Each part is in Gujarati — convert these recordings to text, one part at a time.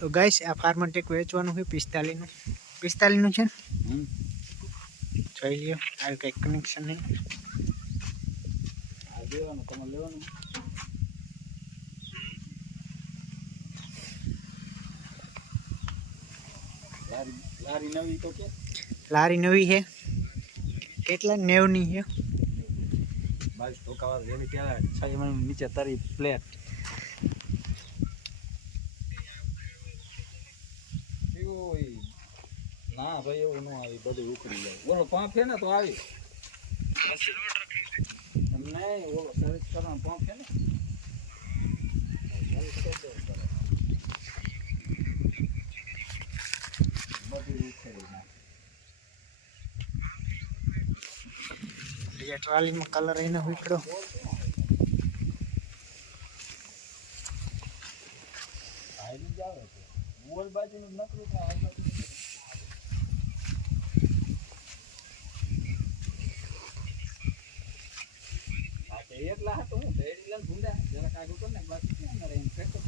તો ગાઈસ આ ફાર્મટેક વેચવાનું છે 45 નું છે જોઈ લ્યો આ કઈ કનેક્શન નહીં આ દેવાનું તમારે લેવાનું લારી નવી તો કે લારી નવી છે કેટલા 90 ની છે 22 ટોકાવાર એવી પેલા 6 mm નીચે તારી પ્લેટ ના ભાઈ એવું ન આવી બધું ઉખડી જાય બોલો પાંચ છે ને તો આવી નહીં ઓલો સર્વિસ કરવાનો પાંચ છે ને બધું ઉખડી ના ટ્રાલીમાં કલર એને ઉકળો આઈ જ આવે છે મોલ બાજુનું નકરું થાય એટલા હતો હું ભેડી લઈને ભૂંડા જરા કાગળ કર ને બાકી ક્યાં ન રહે એમ ફેંકો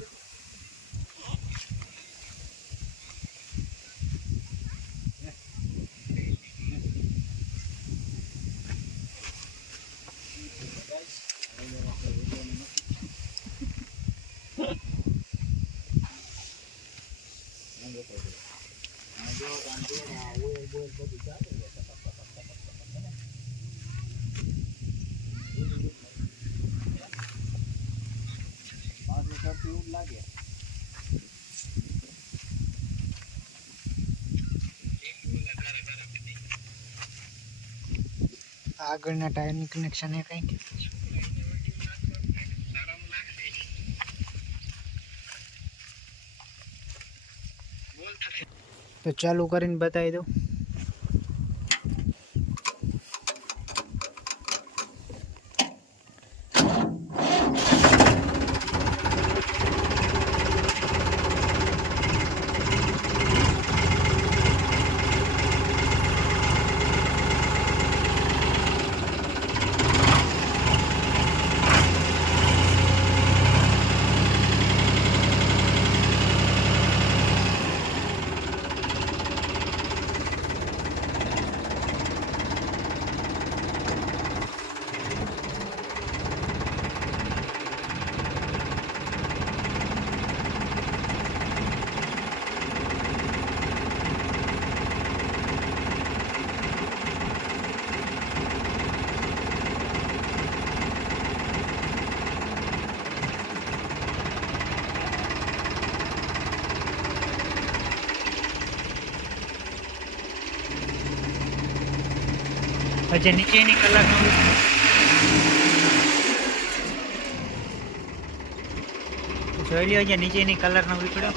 લાગે આગળના ટાયરની કનેક્શન એ કંઈક તો ચાલુ કરીને બતાવી દઉં પછી નીચેની કલરનો જોઈ લ્યો છે નીચેની કલરનો વીકડો